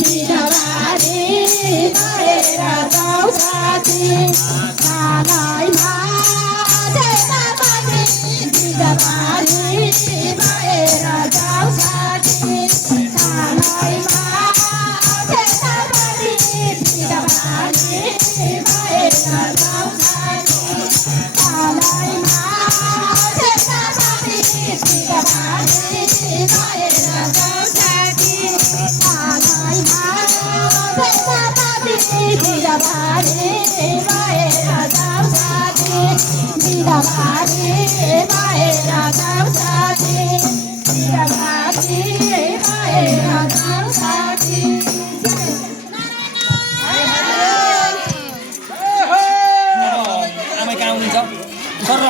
बिदाबारी भएर जाऊ साथी सानैमा छेना पनि बिदाबारी भएर जाऊ साथी सानैमा छेना पनि बिदाबारी भएर जाऊ साथी सानैमा छेना पनि बिदाबारी भएर जाऊ साथी सानैमा छेना पनि बिदाबारी भएर जाऊ साथी बिदाबारी भएर जाऊ साथी बिदाबारी भएर जाऊ साथी आमा कहाँ हुनुहुन्छ सर